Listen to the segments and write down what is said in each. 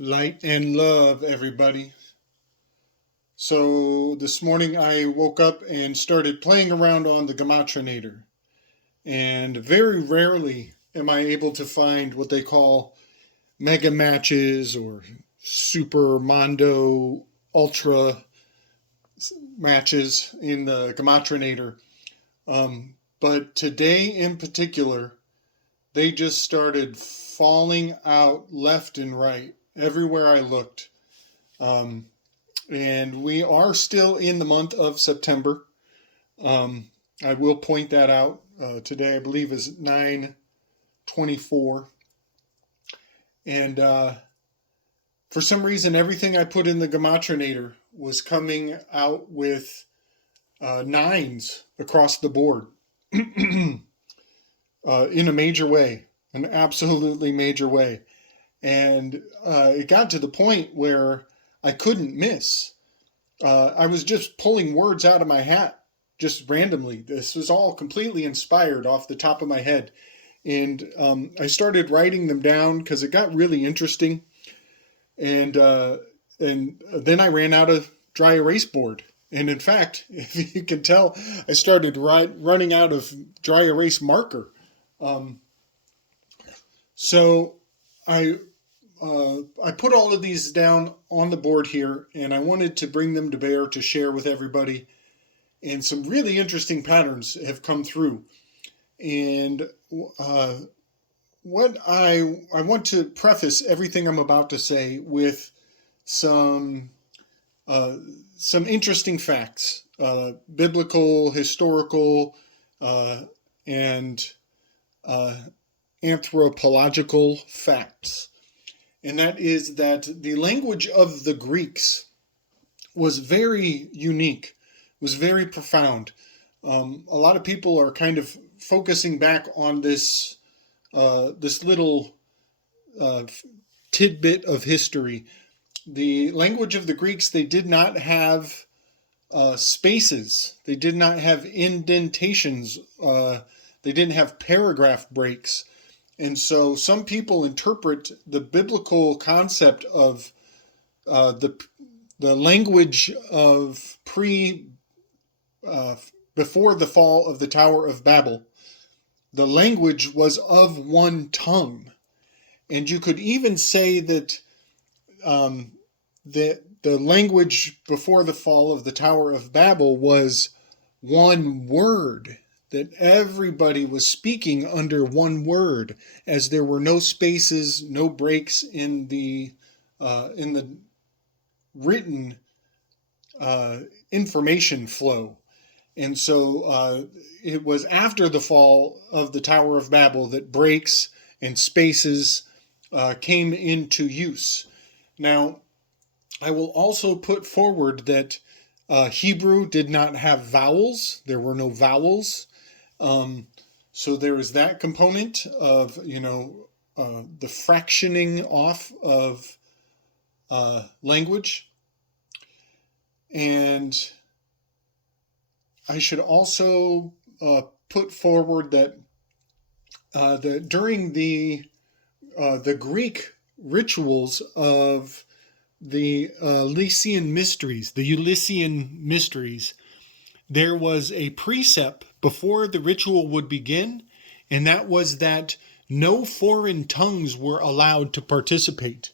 Light and love, everybody. So this morning I woke up and started playing around on the Gematrinator. And very rarely am I able to find what they call mega matches or super mondo ultra matches in the Gematrinator. But today in particular, they just started falling out left and right everywhere I looked. Um, and we are still in the month of September. Um, I will point that out. Today, I believe, is 9/24, and for some reason, everything I put in the Gematrinator was coming out with nines across the board in a major way, an absolutely major way. And it got to the point where I couldn't miss. I was just pulling words out of my hat just randomly. This was all completely inspired off the top of my head. And I started writing them down because it got really interesting. And then I ran out of dry erase board. And in fact, if you can tell, I started running out of dry erase marker. Um, so I I put all of these down on the board here, and I wanted to bring them to bear to share with everybody. And some really interesting patterns have come through. And uh, what I want to preface everything I'm about to say with some uh, some interesting facts, biblical, historical, uh, and uh, anthropological facts. And that is that the language of the Greeks was very unique, was very profound. A lot of people are kind of focusing back on this little uh, tidbit of history. The language of the Greeks, they did not have spaces. They did not have indentations. They didn't have paragraph breaks. And so some people interpret the biblical concept of the language of uh, before the fall of the Tower of Babel. The language was of one tongue, and you could even say that um, the language before the fall of the Tower of Babel was one word, that everybody was speaking under one word, as there were no spaces, no breaks in the written uh, information flow. And so it was after the fall of the Tower of Babel that breaks and spaces came into use. Now, I will also put forward that Hebrew did not have vowels. There were no vowels. Um, so there is that component of, the fractioning off of language. And I should also put forward that during the Greek rituals of the the Ulyssean mysteries, there was a precept before the ritual would begin, and that was that no foreign tongues were allowed to participate.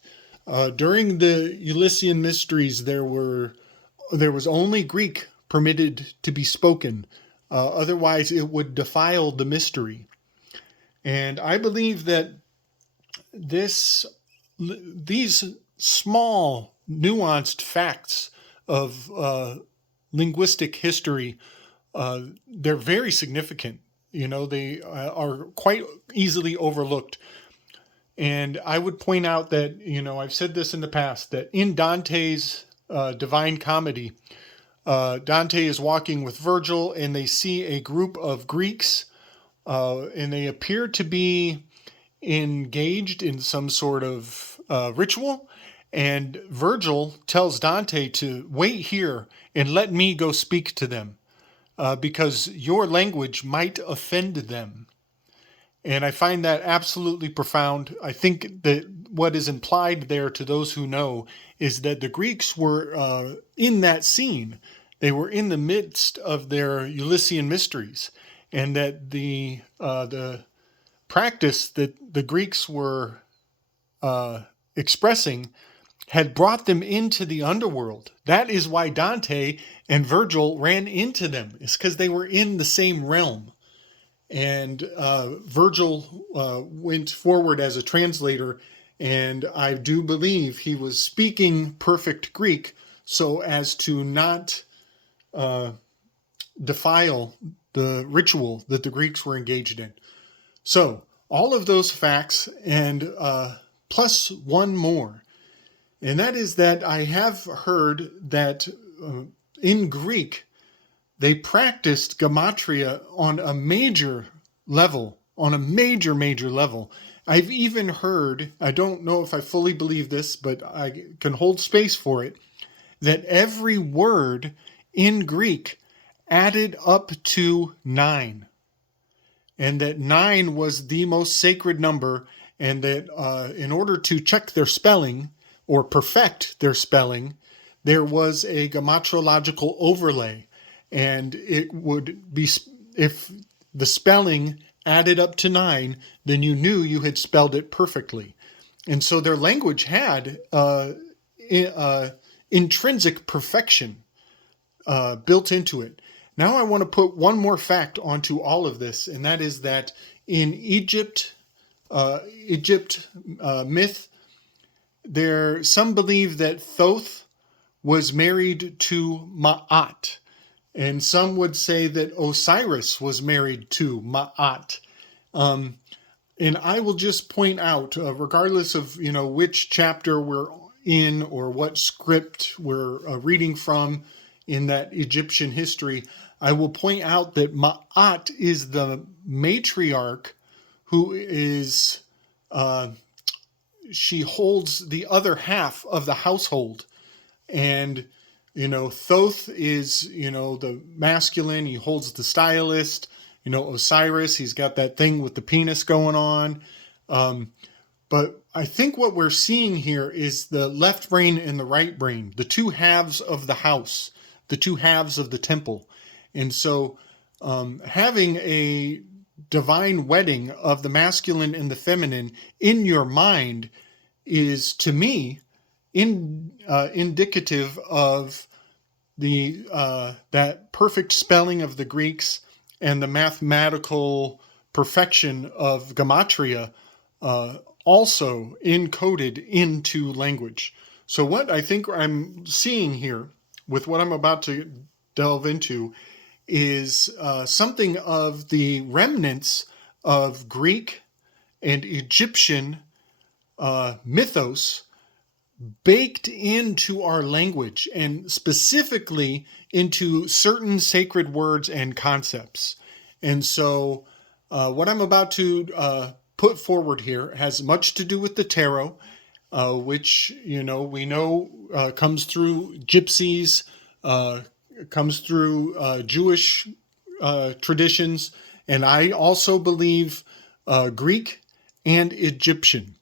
During the Ulyssean mysteries, there was only Greek permitted to be spoken. Otherwise, it would defile the mystery. And I believe that this these small, nuanced facts of linguistic history, they're very significant. They are quite easily overlooked. And I would point out that, I've said this in the past, that in Dante's Divine Comedy, Dante is walking with Virgil, and they see a group of Greeks, and they appear to be engaged in some sort of ritual. And Virgil tells Dante to wait here and let me go speak to them, because your language might offend them. And I find that absolutely profound. I think that what is implied there to those who know is that the Greeks were in that scene. They were in the midst of their Ulyssean mysteries, and that the practice that the Greeks were expressing had brought them into the underworld. That is why Dante and Virgil ran into them. It's because they were in the same realm. And Virgil went forward as a translator, and I do believe he was speaking perfect Greek so as to not defile the ritual that the Greeks were engaged in. So, all of those facts and plus one more. And that is that I have heard that in Greek, they practiced gematria on a major level, major level. I've even heard, I don't know if I fully believe this, but I can hold space for it, that every word in Greek added up to 9. And that 9 was the most sacred number, and that in order to check their spelling, or perfect their spelling, there was a gematrological overlay. And it would be, if the spelling added up to 9, then you knew you had spelled it perfectly. And so their language had intrinsic perfection built into it. Now I want to put one more fact onto all of this, and that is that in Egypt myth, some believe that Thoth was married to Ma'at, and some would say that Osiris was married to Ma'at. And I will just point out, regardless of which chapter we're in or what script we're reading from in that Egyptian history, I will point out that Ma'at is the matriarch who is she holds the other half of the household. And, Thoth is, the masculine. He holds the stylist. Osiris, he's got that thing with the penis going on. But I think what we're seeing here is the left brain and the right brain, the two halves of the house, the two halves of the temple. And so having a divine wedding of the masculine and the feminine in your mind is, to me, indicative of the that perfect spelling of the Greeks and the mathematical perfection of gematria, also encoded into language. So what I think I'm seeing here with what I'm about to delve into is something of the remnants of Greek and Egyptian mythos baked into our language, and specifically into certain sacred words and concepts. And so what I'm about to put forward here has much to do with the tarot, which, we know comes through gypsies, comes through Jewish traditions, and I also believe Greek and Egyptian.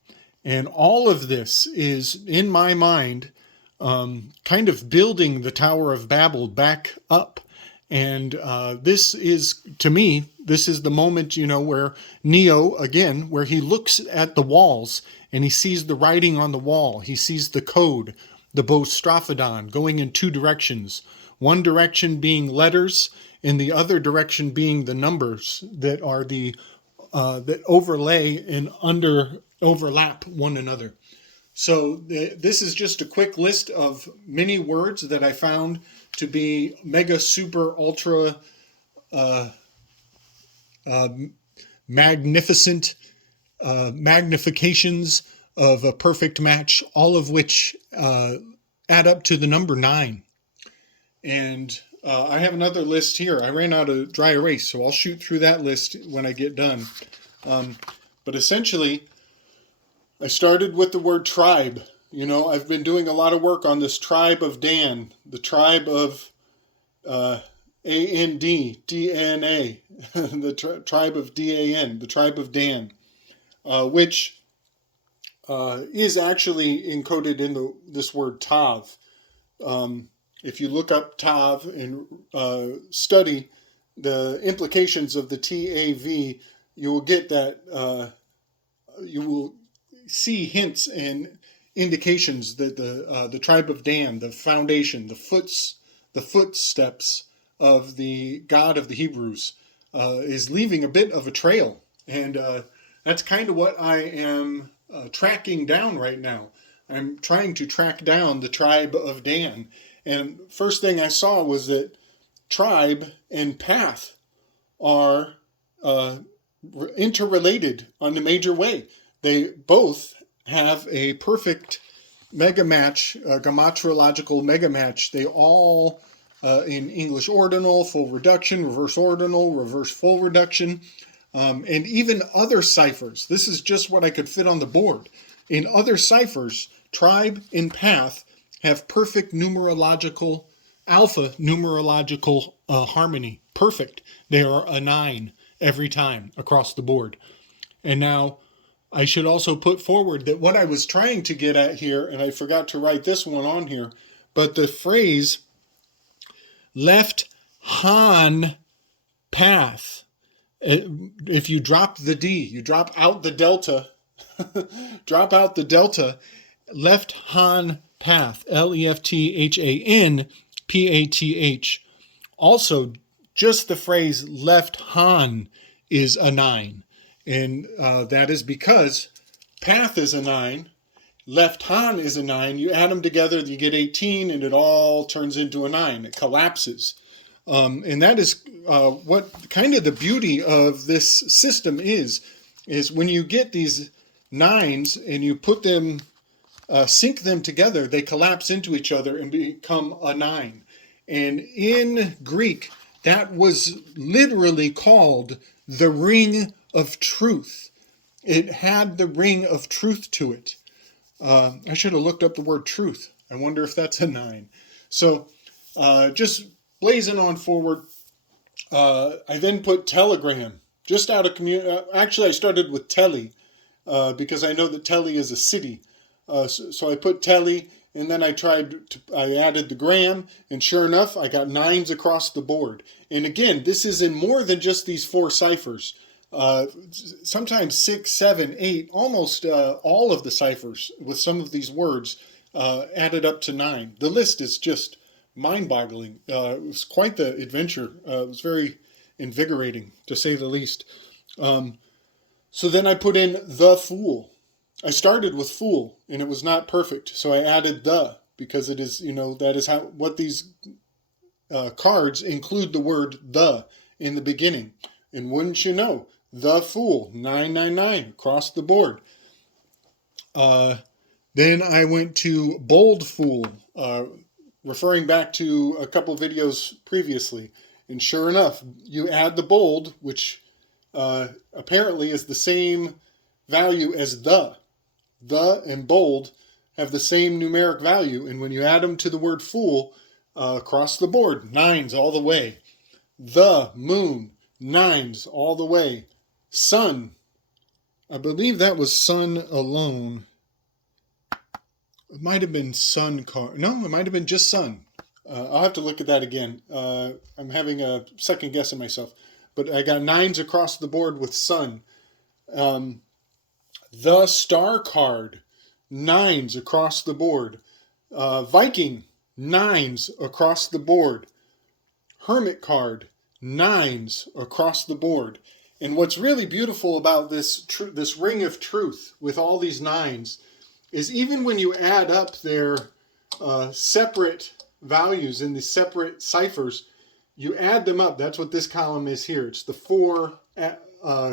And all of this is, in my mind, kind of building the Tower of Babel back up. And this is, to me, this is the moment, where Neo, again, where he looks at the walls and he sees the writing on the wall. He sees the code, the bostraphodon, going in two directions. One direction being letters, and the other direction being the numbers that are the that overlay and overlap one another. So this is just a quick list of many words that I found to be mega, super, ultra, magnificent magnifications of a perfect match, all of which add up to the number 9. And I have another list here. I ran out of dry erase, so I'll shoot through that list when I get done. But essentially, I started with the word tribe. I've been doing a lot of work on this tribe of Dan, the tribe of A-N-D, D-N-A, the tribe of D-A-N, the tribe of Dan, which is actually encoded in this word tav. If you look up tav and study the implications of the TAV, you will get that you will see hints and indications that the tribe of Dan, the foundation, the footsteps of the God of the Hebrews, is leaving a bit of a trail, and that's kind of what I am tracking down right now. I'm trying to track down the tribe of Dan, and first thing I saw was that tribe and path are interrelated on a major way. They both have a perfect mega match, gamatrological mega match. They all, in English ordinal, full reduction, reverse ordinal, reverse full reduction, and even other ciphers. This is just what I could fit on the board. In other ciphers, tribe and path have perfect numerological, alpha numerological harmony. Perfect. They are a 9 every time across the board. And now I should also put forward that what I was trying to get at here, and I forgot to write this one on here, but the phrase left han path, if you drop the D, you drop out the delta, drop out the delta, left han path, LEFTHANPATH. Also, just the phrase left han is a 9. And that is because path is a 9, left han is a 9. You add them together, you get 18, and it all turns into a 9. It collapses. And that is what kind of the beauty of this system is when you get these 9s and you put them, sync them together, they collapse into each other and become a 9. And in Greek, that was literally called the ring of truth. It had the ring of truth to it. I should have looked up the word truth. I wonder if that's a 9. So just blazing on forward. I then put telegram. Just out of actually, I started with tele because I know that tele is a city. So I put tele, and then I added the gram, and sure enough, I got 9s across the board. And again, this is in more than just these 4 ciphers. Sometimes 6, 7, 8, almost all of the ciphers with some of these words added up to 9. The list is just mind-boggling. It was quite the adventure. It was very invigorating, to say the least. So then I put in the fool. I started with fool, and it was not perfect, so I added the, because it is, that is what these cards include the word the in the beginning. And wouldn't you know, the fool, 999 across the board. Then I went to bold fool, referring back to a couple videos previously. And sure enough, you add the bold, which apparently is the same value as the. The and bold have the same numeric value, and when you add them to the word fool, across the board, 9s all the way. The moon, 9s all the way. Sun, I believe that was sun alone. It might have been sun card. No, it might have been just sun. I'll have to look at that again. I'm having a second guess of myself. But I got 9s across the board with sun. The star card, 9s across the board. Viking, 9s across the board. Hermit card, 9s across the board. And what's really beautiful about this ring of truth with all these 9s is even when you add up their separate values in the separate ciphers, you add them up. That's what this column is here. It's the 4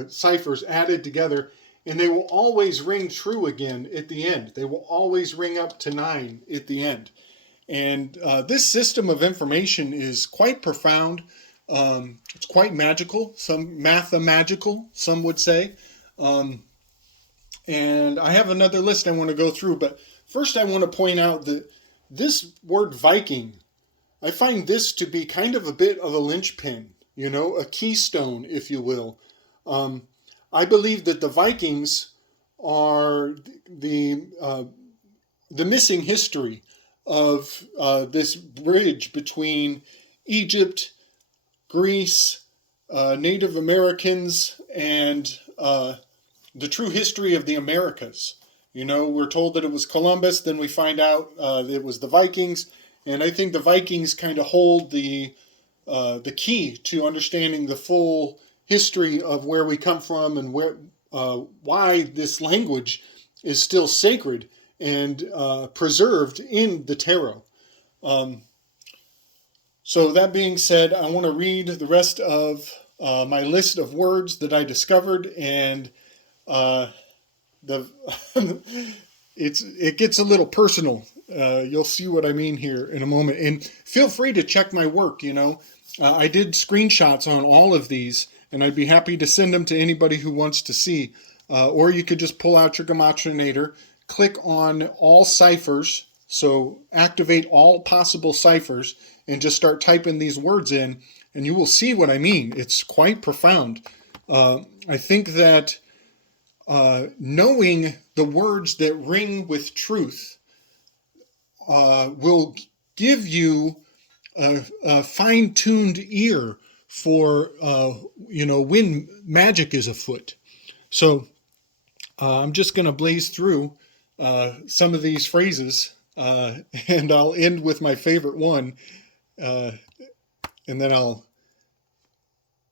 ciphers added together, and they will always ring true again at the end. They will always ring up to 9 at the end. And this system of information is quite profound. It's quite magical, some mathemagical, some would say. And I have another list I want to go through, but first I want to point out that this word Viking, I find this to be kind of a bit of a linchpin, a keystone, if you will. I believe that the Vikings are the missing history of this bridge between Egypt, Greece, Native Americans, and the true history of the Americas. You know, we're told that it was Columbus, then we find out that it was the Vikings, and I think the Vikings kind of hold the key to understanding the full history of where we come from and why this language is still sacred and preserved in the tarot. Um, so that being said, I want to read the rest of my list of words that I discovered, and uh, the it gets a little personal. You'll see what I mean here in a moment, and feel free to check my work. You know, I did screenshots on all of these, and I'd be happy to send them to anybody who wants to see. Or you could just pull out your Gematrinator, click on all ciphers, so activate all possible ciphers, and just start typing these words in, and you will see what I mean. It's quite profound. I think that knowing the words that ring with truth will give you a fine-tuned ear for when magic is afoot. So I'm just going to blaze through some of these phrases, and I'll end with my favorite one, and then I'll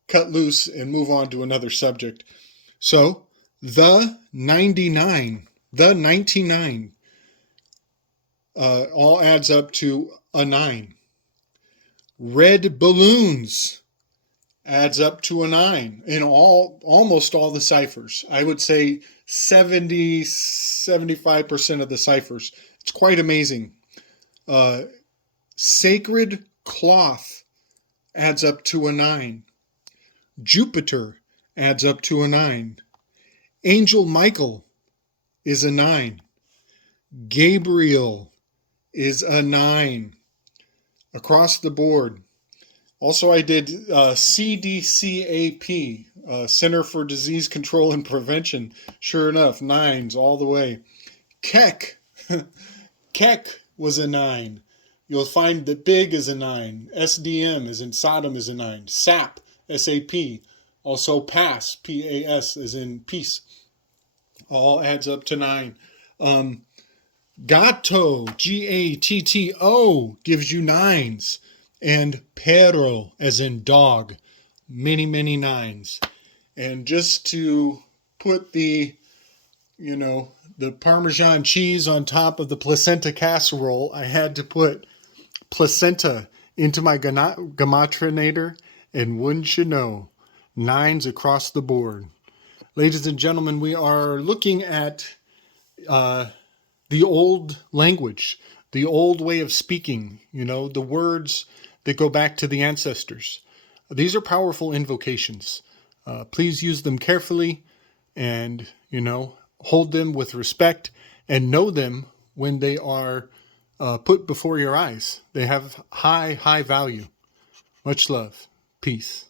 cut loose and move on to another subject. So, the 99, the 99, all adds up to a 9. Red balloons adds up to a 9 in almost all the ciphers. I would say 75% of the ciphers. It's quite amazing. Sacred cloth adds up to a 9. Jupiter adds up to a 9. Angel Michael is a 9. Gabriel is a 9. Across the board. Also, I did CDCAP, Center for Disease Control and Prevention. Sure enough, 9s all the way. Keck. Keck was a 9. You'll find that Big is a 9. SDM is in Sodom is a 9. SAP, SAP. Also PAS, PAS is in peace. All adds up to 9. Gato, Gatto, gives you 9s. And perro, as in dog, many, many 9s. And just to put the Parmesan cheese on top of the placenta casserole, I had to put placenta into my Gematrinator, and wouldn't you know, 9s across the board. Ladies and gentlemen, we are looking at the old language, the old way of speaking, the words that go back to the ancestors. These are powerful invocations. Please use them carefully and, hold them with respect and know them when they are put before your eyes. They have high, high value. Much love. Peace.